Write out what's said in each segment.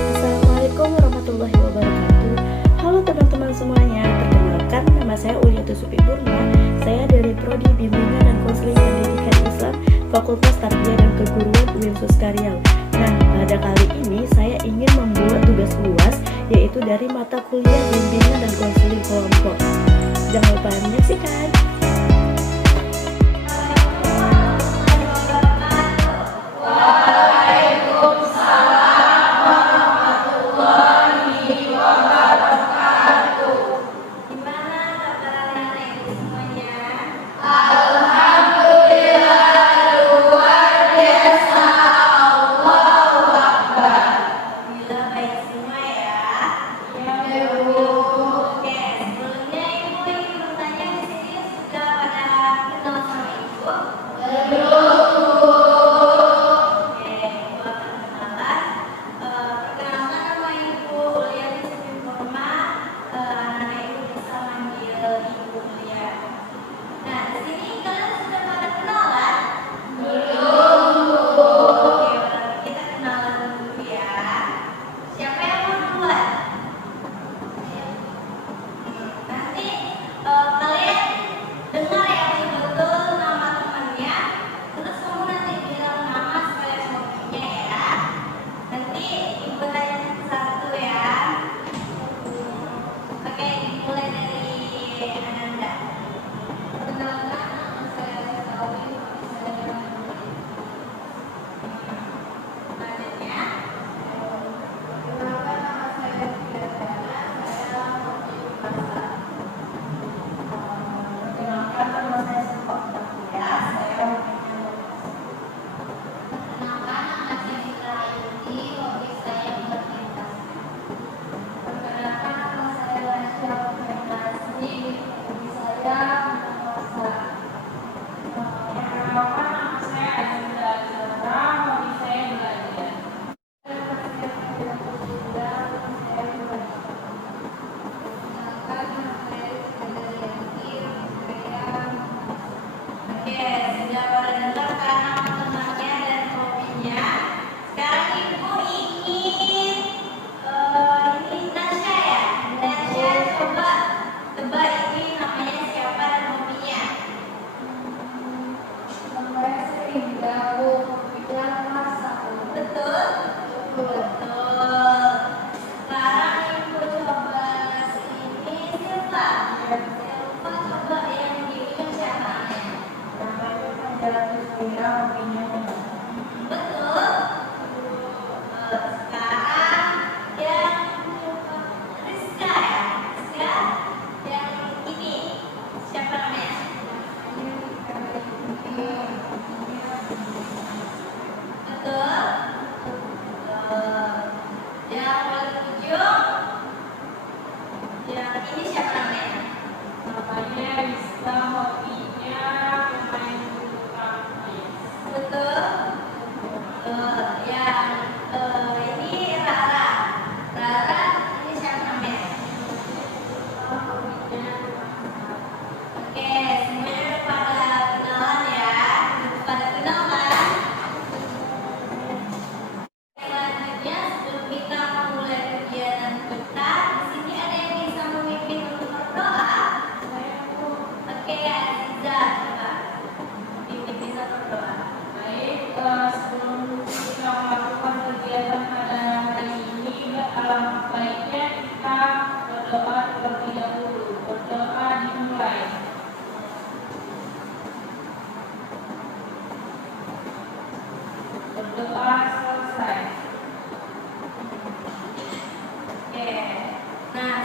Assalamualaikum warahmatullahi wabarakatuh. Halo teman-teman semuanya, perkenalkan nama saya Uliatus Supi Burma. Saya dari Prodi Bimbingan dan Konseling Pendidikan Islam Fakultas Tarbiyah dan Keguruan UIN Suskaryau. Nah, pada kali ini saya ingin membuat tugas UAS, yaitu dari mata kuliah Bimbingan dan Konseling Kelompok. Jangan lupa menyaksikan. Berdoa selesai. Oke. Nah,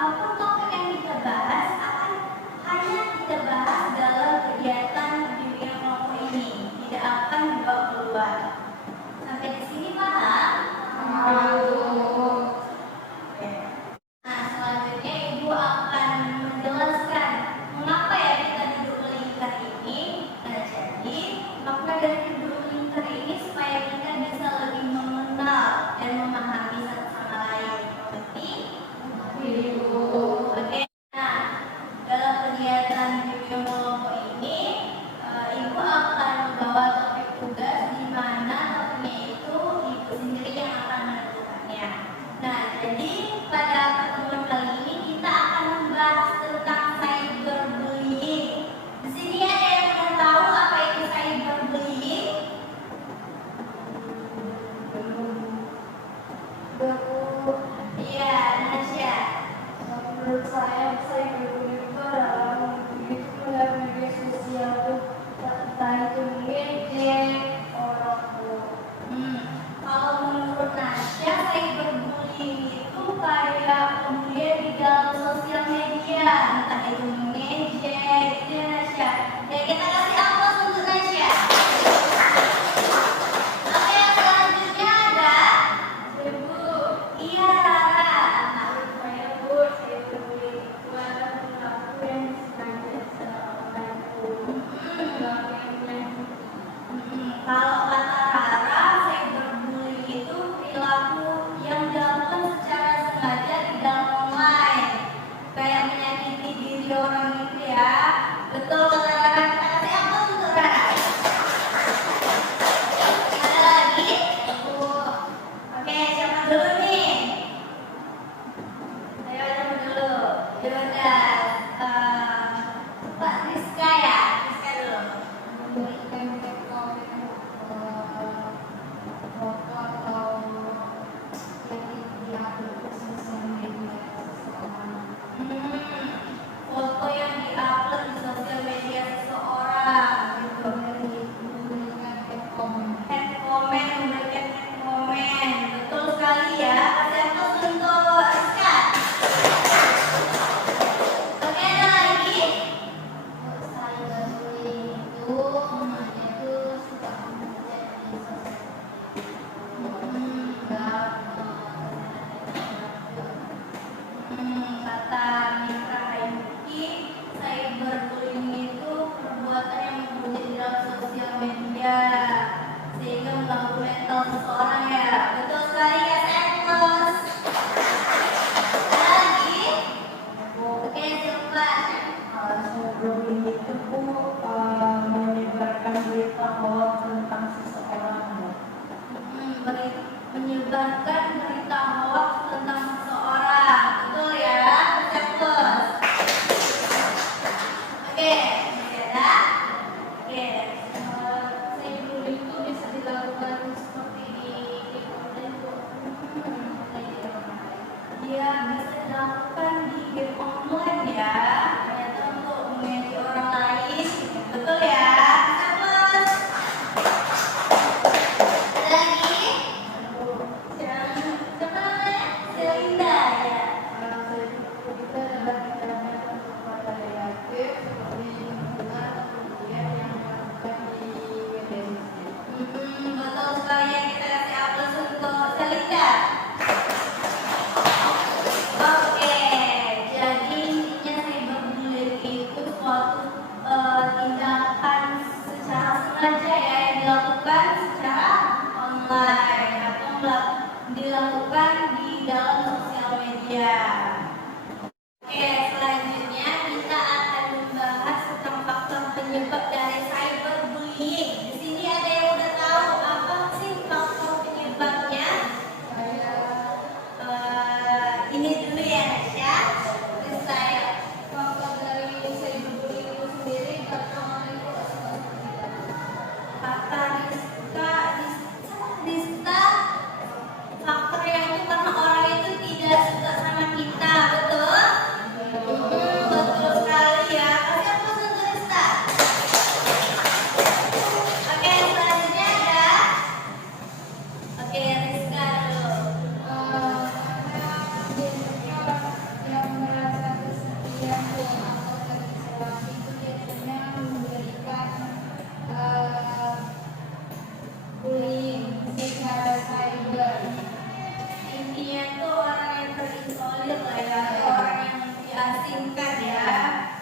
apapun topik yang kita bahas akan hanya kita bahas dalam kegiatan bimbingan kelompok ini, tidak akan dibawa keluar. Sampai di sini paham? Nah, selanjutnya Ibu akan menjelaskan mengapa ya kita duduk melingkar ini. Nah, jadi makna dari duduk melingkar ini supaya kita bisa lebih mengenal dan memahami satu sama lain. Ibu. Oke. Nah, dalam kegiatan bimbingan kelompok ini, Ibu akan membawa topik tugas di mana topiknya itu Ibu sendiri yang akan menentukannya. Nah, jadi pada pertemuan kali ini kita akan membahas tentang cyberbullying. Di sini ada yang sudah tahu apa itu cyberbullying? Iya, Nasya. Menurut saya, cyberbullying itu adalah media sosial, entah itu ngejek orang tua. Kalau menurut Nasya, cyberbullying itu kayak kemudian di dalam sosial media, entah itu ngejek, gitu ya Nasya. Ya, kita kasih aplaus untuk Nasya. Oke, yang selanjutnya ada Ibu, Iya, Rara. saya Bu, cyberbullying itu adalah perilaku yang disengaja seorang guru, yang Kalau kata Rara, cyberbullying itu perilaku yang dilakukan secara sengaja di dalam online, kayak menyakiti diri orang itu ya. Betul kata Rara, kita kasih aplaus untuk Rara. Ada lagi? Oke, siapa dulu nih? Ayo siapa dulu? Ya udah, Pak Rizka ya? Rizka dulu. memberikan foto atau yang diupload ke sosial media seseorang. Foto yang diupload di sosial media seseorang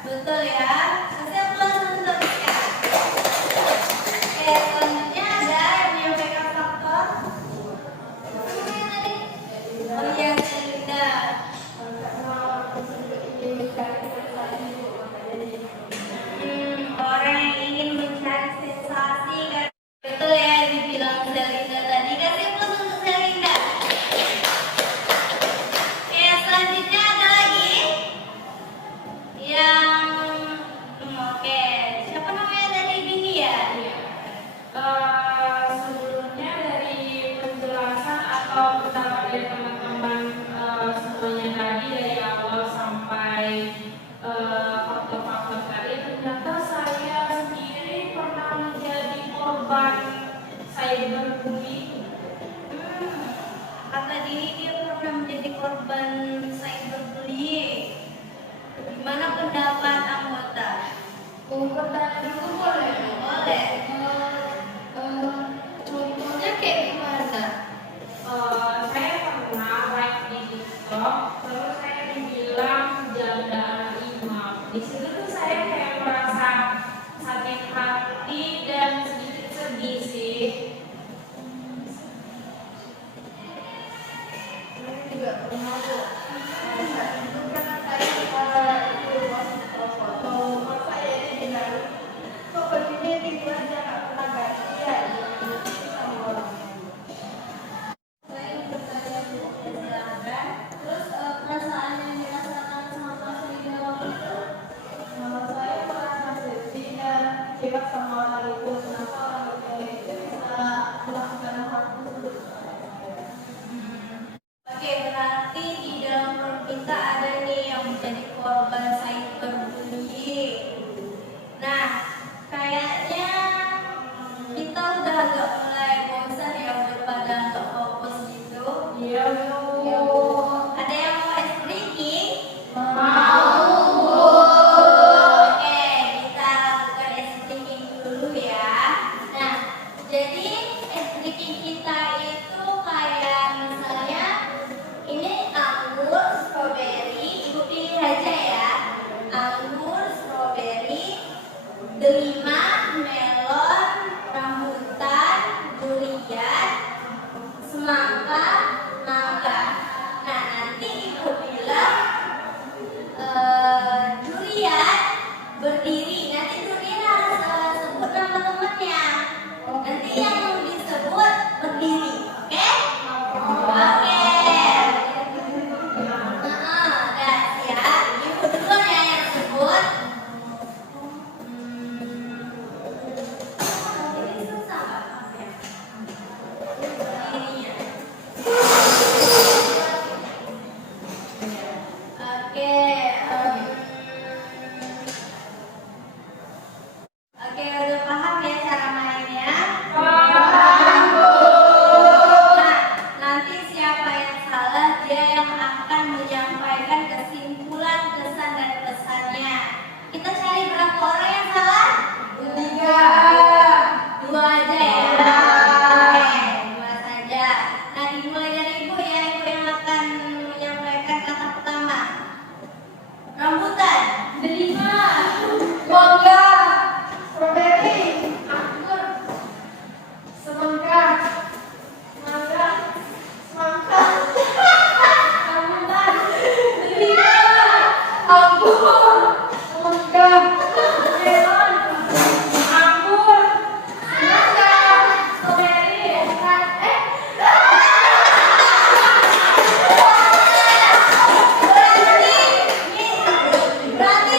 Betul ya. Kasih aplaus untuk Rizka. Oke, selanjutnya ada yang menyampaikan faktor. Siapa yang tadi? Oh iya, Selinda. Orang yang ingin mencari sensasi kan. Betul ya, dibilang Selinda tadi. Kasih aplaus untuk Selinda. Oke, selanjutnya ada lagi yang oke, siapa namanya tadi, Bini ya? Sebelumnya dari penjelasan atau pendapat dari teman-teman semuanya tadi dari awal sampai faktor-faktor tadi, ternyata saya sendiri pernah menjadi korban cyberbullying. Kata diri dia pernah menjadi korban cyberbullying. Gimana pendapat anggota? Bertanya dulu boleh? Boleh. Contohnya kayak gimana? Saya pernah live di TikTok, terus saya dibilang janda imam. Di situ tuh saya kayak merasa sakit hati dan sedikit sedih sih. Saya juga pernah kok. Saat itu kan saya itu foto saya dibilang kok begini gitu aja nggak pernah ganti ya gitu sama orang lain. Saya bertanya dulu, silakan. Terus perasaan yang dirasakan sama Mas Rida waktu itu? Nama saya merasa sedih dan kecewa sama orang itu. Kenapa orang itu bisa melakukan hal tersebut? Oke, berarti di dalam grup kita ada nih yang menjadi korban cyberbullying. Nah, kayaknya kita udah agak mulai bosan ya, udah pada nggak fokus gitu. Iya, Ada yang mau ice breaking? mau. Oke, kita lakukan ice breaking dulu ya. Nah, jadi ice breaking kita itu kayak misalnya ini anggur, strawberry, ibu pilih aja ya. Anggur, strawberry, delima, melon, rambutan, durian, semangka, mangga. Nah, nanti ibu bilang durian berdiri. Nanti durian harus sebut nama temannya. Nanti yang disebut berdiri, oke? Oke. Udah siap. Ibu duluan ya yang sebut. Ini susah nggak? Ininya. Oke. Oke, udah paham ya cara mainnya? Nah, nanti siapa yang salah dia yang akan menyampaikan kesimpulan kesan dan pesannya. Kita cari berapa orang yang salah? 3. 2 aja ya. Oke, 2 saja. Nah, dimulai dari ibu ya, ibu yang akan menyampaikan kata pertama. Rambutan. Delima, mangga, strawberry, anggur, semangka, mangga, semangka, rambutan, delima, anggur, semangka, melon, anggur, semangka, strawberry, Berarti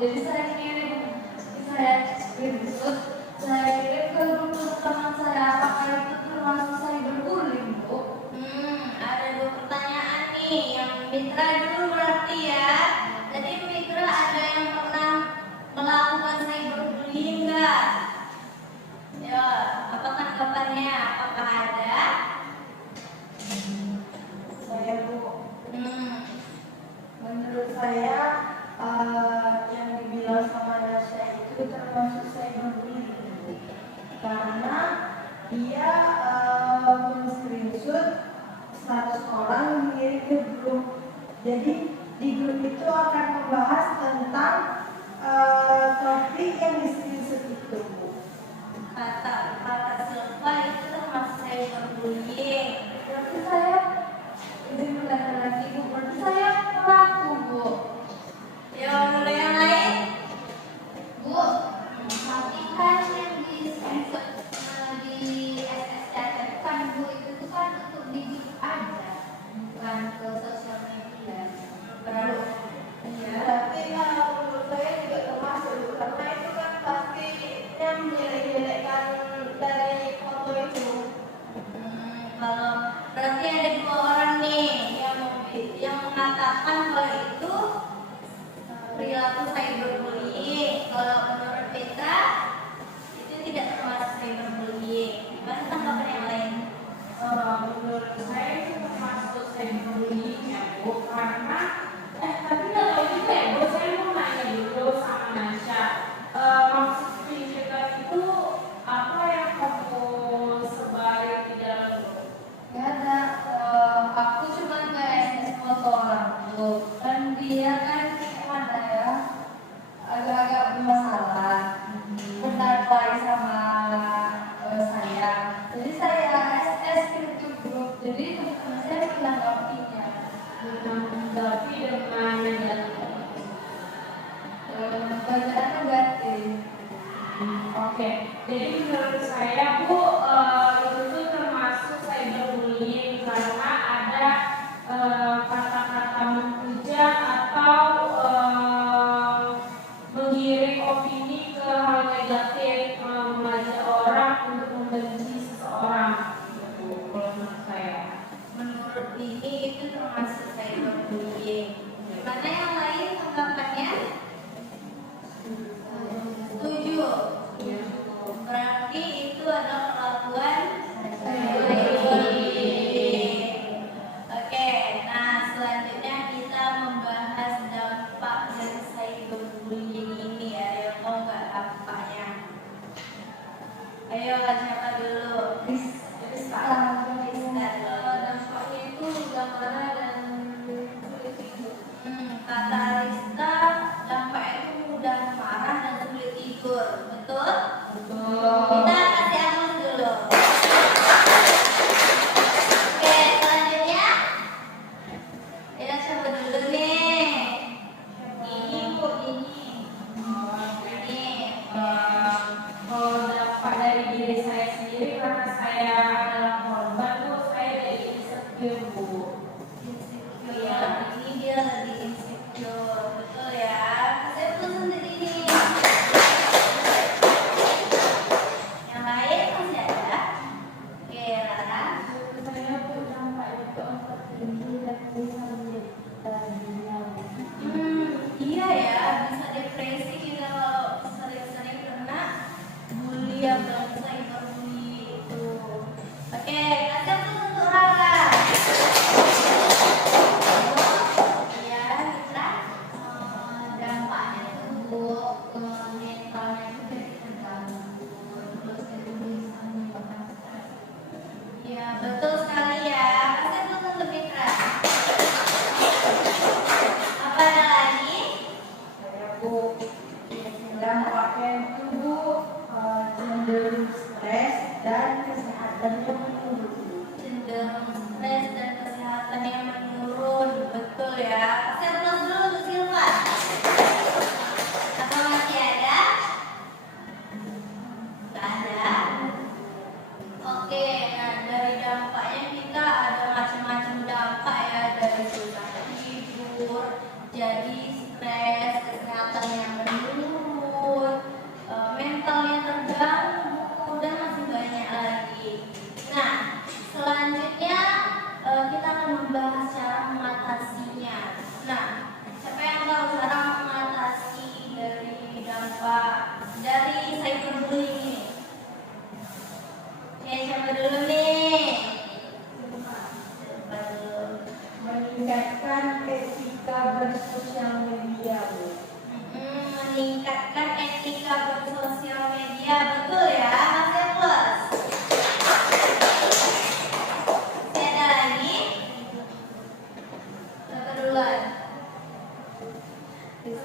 Jadi saya kirim, saya screenshot, saya kirim ke grup teman saya. Apakah itu termasuk cyberbullying, Bu? Ada dua pertanyaan nih. Yang Mitra dulu berarti ya. Jadi Mitra ada yang pernah melakukan cyberbullying nggak? Ya, apa tanggapannya? Apakah ada? Saya Bu, menurut saya yang dibilang sama Nasya itu termasuk cyberbullying karena dia men-screenshot 100 orang mengirim ke grup. Jadi di grup itu akan membahas tentang topik yang di-screenshot itu. Kata Silva itu termasuk cyberbullying. Berarti saya izin bertanya lagi, Bu. Berarti saya pelaku, Bu. Ya, mulai yang lain, Bu. Tapi kan yang di screenshot di SSChat kan, Bu, itu kan untuk di grup aja, bukan ke sosial media. Ya, tapi menurut saya juga termasuk karena itu kan pasti yang menjelek-jelekkan dari foto itu. Kalau berarti ada dua orang nih yang mengatakan bahwa itu perilaku cyberbullying. Kalau menurut Petra itu tidak termasuk cyberbullying. Gimana tanggapan yang lain? Menurut saya itu termasuk cyberbullying ya Bu, karena tapi nggak tahu juga ya Bu, saya mau nanya dulu sama Nasya, maksud screenshot itu apa yang kamu sebarin di dalam grup? Ya ada, aku cuma nge-SMS foto orang tuh, dan dia kan ada ya agak-agak bermasalah, berdamai sama saya. Jadi saya SMS ke grup, jadi teman saya menanggapinya. Tapi dengan negatif. Bacaan negatif. Oke, jadi menurut saya Bu, itu tuh termasuk cyberbullying karena ada kata-kata menghujat atau menggiring opini ke hal negatif, mengajak orang untuk membenci seseorang. Gitu, kalau menurut saya. Menurut ini itu termasuk cyberbullying. Gimana yang lain tanggapannya? Setuju. Berarti itu adalah perlakuan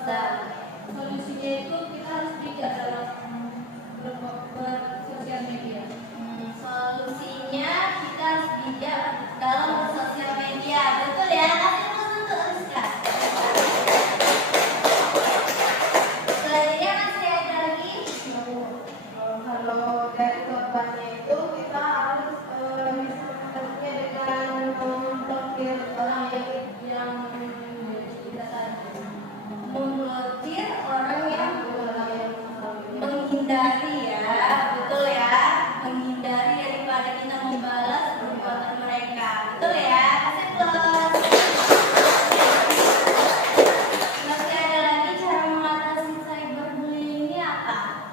Bisa. Solusinya itu kita harus bijak dalam bersosial media. Solusinya kita harus bijak dalam bersosial media. Betul ya? Kasih plus untuk Rizka. Selanjutnya masih ada lagi. Kalau dari korbannya itu kita harus melakukannya dengan memblokir orang yang kita tadi. Memblokir orang yang menghindari ya, betul ya, menghindari daripada kita membalas perbuatan mereka, betul ya, kasih plus. Masih ada lagi cara mengatasi cyberbullying ini apa?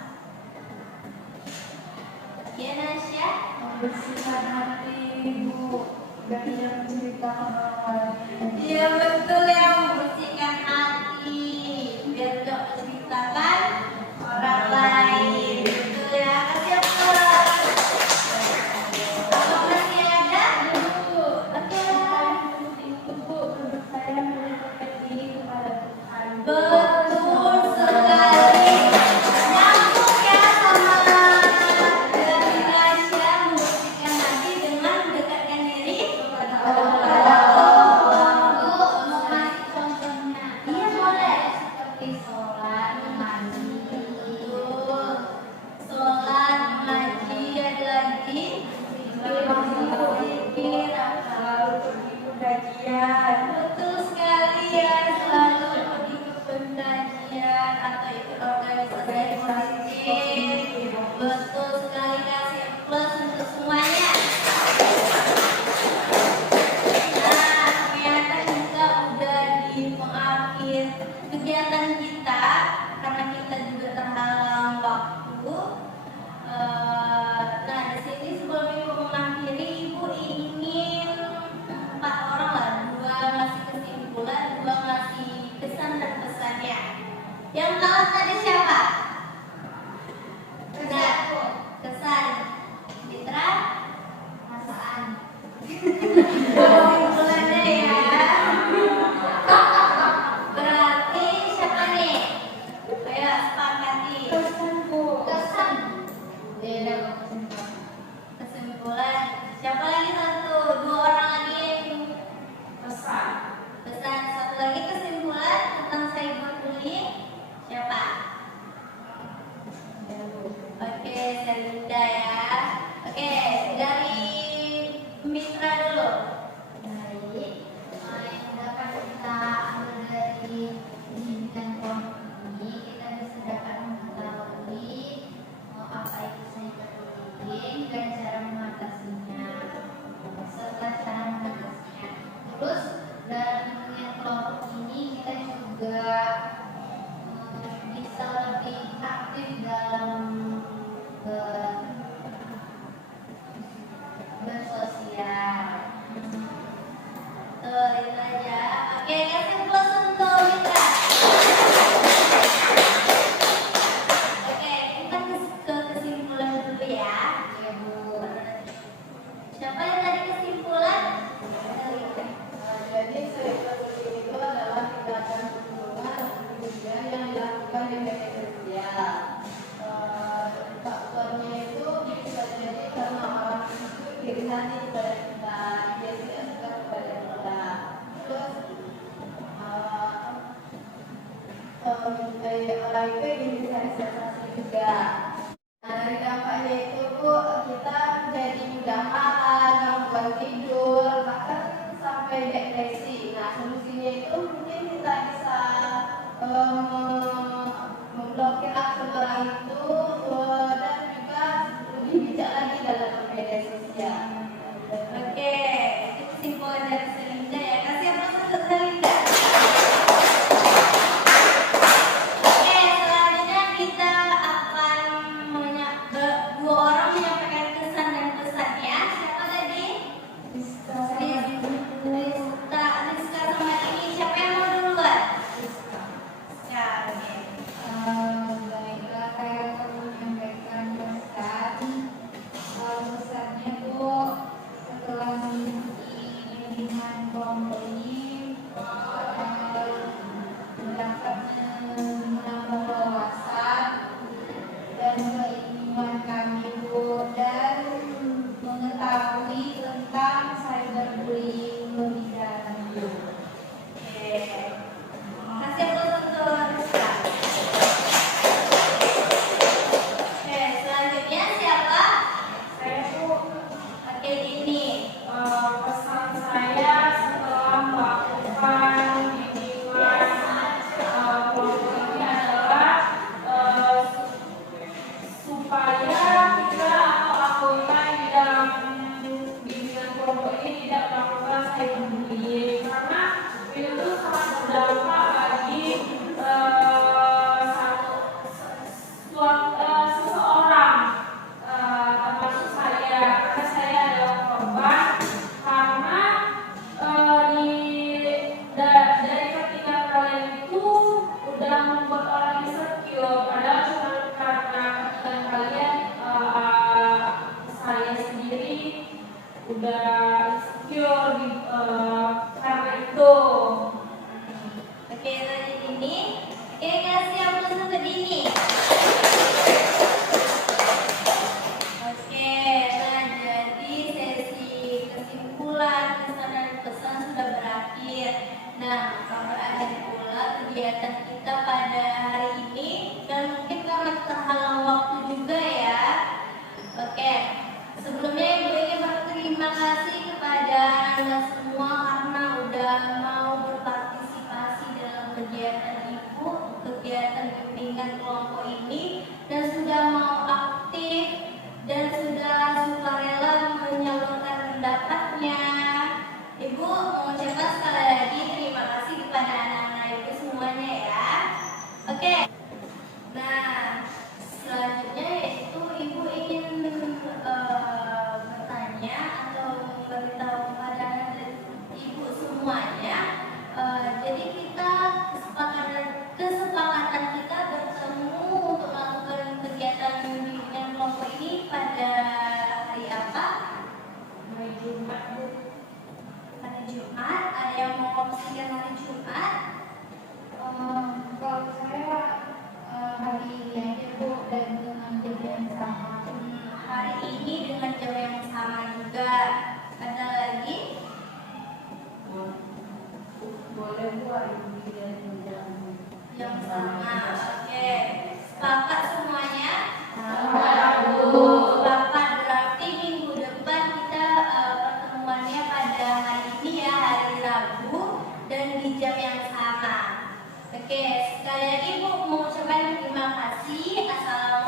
Ya Nasya? Membersihkan hati ibu dari yang menceritakan orang lain. Iya betul ya, membersihkan hati biar gak menceritakan orang lain, betul ya, kasih plus. Apa masih ada? Oke. Saya mendekatkan diri kepada Tuhan. Betul sekali. Nyambung ya sama dari Nasya, membersihkan hati dengan mendekatkan diri kepada Allah. Mau kasih contohnya? Iya boleh. Seperti sholat, mengaji. Betul. Sholat, mengaji, ada lagi. Berzikir, apa? Selalu pergi ke kajian. Betul sekali ya, selalu pergi ke pengajian atau ikut organisasi positif. Betul sekali, kasih plus untuk semuanya. Nah, ternyata kita udah di pengakhir kegiatan kita karena kita juga terhalang waktu. Nah, di sini sebelum ibu mengakhiri, ibu ingin 4 orang lah, 2 ngasih kesimpulan, 2 ngasih kesan dan pesannya. Yang kalah tadi siapa? Kesan. Citra? Perasaan. Kesimpulannya ya. Berarti siapa nih? Ayo sepakati. Kesan. Kesimpulan. Siapa lagi satu? 2 orang lagi. Pesan. Pesan. Satu lagi kesimpulan tentang cyberbullying. Siapa? Oke, Selinda ya. Oke, dari Mitra dulu. Baik, yang dapat kita ambil dari pendidikan kelompok ini, kita bisa dapat mengetahui apa itu cyberbullying dan cara mengatasinya, serta cara mengatasinya. Terus dalam pendidikan kelompok ini kita juga bisa lebih aktif dalam bersosial. Itu aja. Oke, kasih plus untuk Mitra. Oke, kita ke kesimpulan dulu ya. Ya Bu. Siapa yang tadi kesimpulan? Jadi cyberbullying itu adalah tindakan pembunuhan atau pembunuhan yang dilakukan di media sosial. Faktornya itu bisa jadi karena orang itu iri hati kepada kita, dia tidak suka kepada kita. Terus orang itu ingin mencari sensasi juga. Nah, dari dampaknya itu Bu, kita jadi mudah marah, gangguan tidur, bahkan sampai depresi. Nah, solusinya itu mungkin kita bisa memblokir akun orang itu dan juga lebih bijak lagi dalam media sosial. Oke, itu kesimpulan dari Selinda ya. Kasih plus untuk Selinda. Oke, selanjutnya kita akan 2 orang menyampaikan kesan dan pesannya. Siapa tadi? Rizka sama ini. Siapa yang mau duluan? Rizka, oke. Baiklah, saya akan menyampaikan pesan. Pesannya tuh bimbingan kelompok ini dan sudah mau aktif dan sudah sukarela menyalurkan pendapatnya. Ibu mengucapkan sekali lagi terima kasih kepada anak-anak ibu semuanya ya. Oke. Nah, selanjutnya yaitu ibu ingin bertanya atau memberitahu kepada anak ibu semuanya. Jadi kita kesepakatan kita bertemu untuk melakukan kegiatan bimbingan kelompok ini pada hari apa? Hari Jumat, Bu. Hari Jumat. Ada yang mau pastikan hari Jumat? Kalau saya hari ini aja Bu, dan dengan jam yang sama. Hari ini dengan jam yang sama juga. Ada lagi? Boleh Bu hari ini dan jam Yang sama. Oke. Sepakat semuanya? Sepakat, Bu. Sepakat, berarti minggu depan kita pertemuannya pada hari ini ya, hari Rabu dan di jam yang sama. Oke, sekali lagi Bu mengucapkan terima kasih. Assalamualaikum